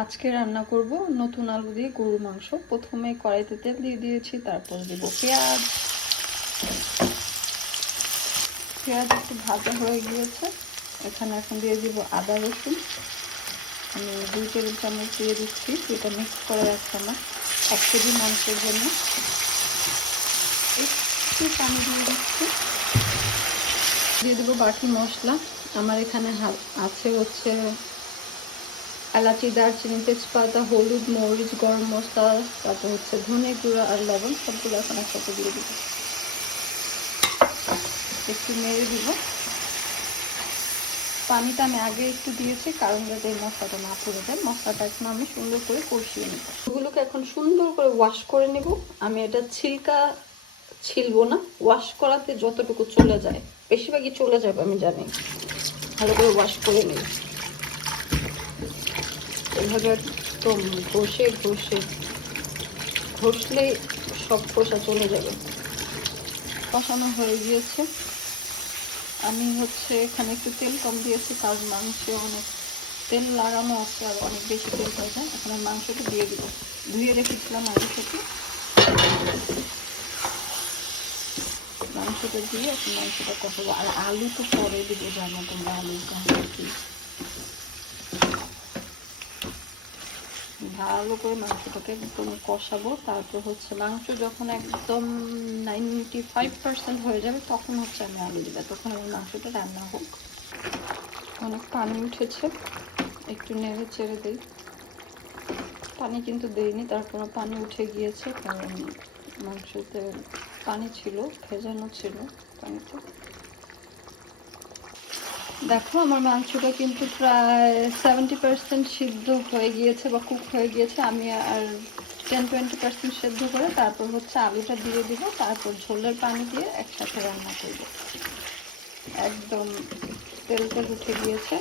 আজকে রান্না করব নতুন আলু দিয়ে গরুর মাংস। প্রথমে কড়াইতে তেল দিয়ে দিয়েছি, তারপর দেব পেঁয়াজ। পেঁয়াজ একটু ভাজা হয়ে গিয়েছে, এখানে এখন দিয়ে দিব আদা রসুন। আমি 2 টেবিল চামচ দিয়ে দিচ্ছি, এটা মিক্স করে রাখছি আমার 1 কেজি মাংসের জন্য। একটু পানি দিয়ে দিচ্ছি, দিয়ে দেবো বাকি মশলা। আমার এখানে আছে হচ্ছে এলাচি, দারচিনি, তেজপাতা, হলুদ, মরিচ, গরম মশলা, তারপর হচ্ছে ধনে গুঁড়া আর লবণ, সবগুলো এখন একসাথে দিয়ে দিব। একটু নেড়ে দিব। পানিটা আমি আগে একটু দিয়েছি কারণ যাতে এই মশলাটা না পুড়ে যায়। মশলাটা এখন আমি সুন্দর করে কষিয়ে নেব। এগুলোকে এখন সুন্দর করে ওয়াশ করে নেব। আমি এটা ছিলকা ছিলবো না, ওয়াশ করাতে যতটুকু চলে যায়, বেশিরভাগই চলে যাবে আমি জানি। ভালো করে ওয়াশ করে নেব, এভাবে একদম ঘষে ঘষলেই সব খোসা চলে যাবে। কষানো হয়ে গিয়েছে। আমি হচ্ছে এখানে একটু তেল কম দিয়েছি কারণ মাংসে অনেক তেল লাগানো আছে আর অনেক বেশি তেল হয়ে যায়। এখন আমি মাংসটা দিয়ে দিব। ধুয়ে রেখেছিলাম আগে থেকে। মাংসটা দিয়ে এখন মাংসটা কষাবো। আর আলু তো পরে দিব, জানো তোমরা আলু কি। ভালো করে মাংসটাকে একদম কষাবো। তারপর হচ্ছে মাংস যখন একদম 95% হয়ে যাবে তখন হচ্ছে আমি আলু দিব। তখন আমি মাংসটা রান্না হোক। অনেক পানি উঠেছে, একটু নেড়ে চেড়ে দিই। পানি কিন্তু দেইনি, তারপর পানি উঠে গিয়েছে কারণ মাংসতে পানি ছিল, ভেজানো ছিল পানিতে। দেখো আমার মাংসটা কিন্তু প্রায় 70% সিদ্ধ হয়ে গিয়েছে বা কুক হয়ে গিয়েছে। আমি আর 10-20% সিদ্ধ করে তারপর হচ্ছে আলুটা দিয়ে দিব, তারপর ঝোলের পানি দিয়ে একসাথে রান্না করব। একদম তেলটা উঠে গিয়েছে,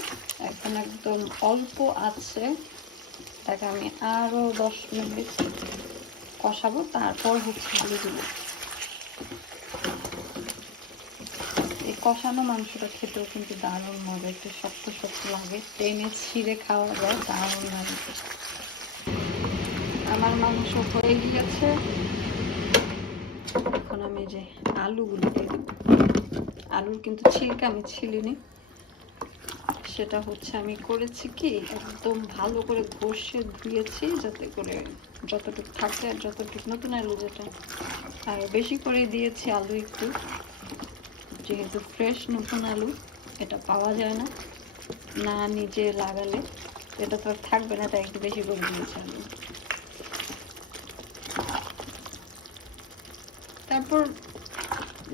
এখন একদম অল্প আছে। তাকে আমি আরও 10 মিনিট কষাবো, তারপর হচ্ছে আলু দিব। এই কষানো মাংসটা খেতেও কিন্তু দারুণ মজা, একটু শক্ত শক্ত লাগে, টেনে ছিঁড়ে খাওয়া যায়, দারুণ লাগে। আমার মাংস হয়ে গিয়েছে, এখন আমি যে আলুগুলো দিয়ে দেব। আলুর কিন্তু ছিলকা আমি ছিলিনি, সেটা হচ্ছে আমি করেছি কি একদম ভালো করে ঘষে ধুয়েছি যাতে করে যতটুকু থাকে আর যতটুকু নতুন আলু যেটা, আর বেশি করে দিয়েছি আলু একটু, যেহেতু ফ্রেশ নতুন আলু এটা পাওয়া যায় না, না নিজে লাগালে এটা তো আর থাকবে না, তাই একটু বেশি করে দিয়েছি আলু। তারপর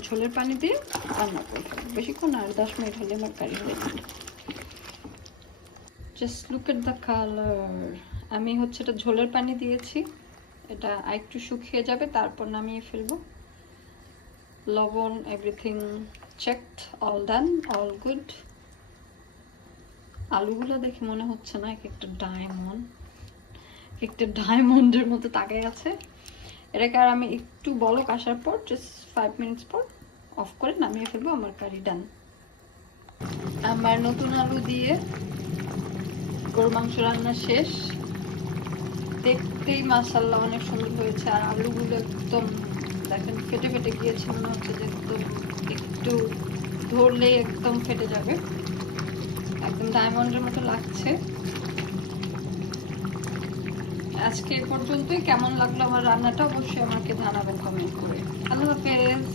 ঝোলের পানি দিয়ে রান্না করবো, বেশিক্ষণ আর 10 মিনিট হলে আমার কারি হয়ে যাবে। Just look at the colour. আমি হচ্ছে এটা ঝোলের পানি দিয়েছি, এটা একটু শুকিয়ে যাবে, তারপর নামিয়ে ফেলবো। লবণ everything checked, all done, all good. আলুগুলো দেখে মনে হচ্ছে না একটা ডায়মন্ডের মতো তাকায় আছে। এটাকে আর আমি একটু বলক আসার পর জাস্ট 5 মিনিটস পর অফ করে নামিয়ে ফেলবো। আমার কারি ডান। আমার নতুন আলু দিয়ে গরুর মাংস রান্না শেষ। দেখতেই মাশাআল্লাহ অনেক সুন্দর হয়েছে, আর আলুগুলো একদম দেখেন ফেটে ফেটে গিয়েছে, মনে হচ্ছে যে একদম একটু ধরলেই একদম ফেটে যাবে, একদম ডায়মন্ডের মতো লাগছে। আজকে এ পর্যন্তই। কেমন লাগলো আমার রান্নাটা অবশ্যই আমাকে জানাবেন কমেন্ট করে। আল্লাহ হাফেজ।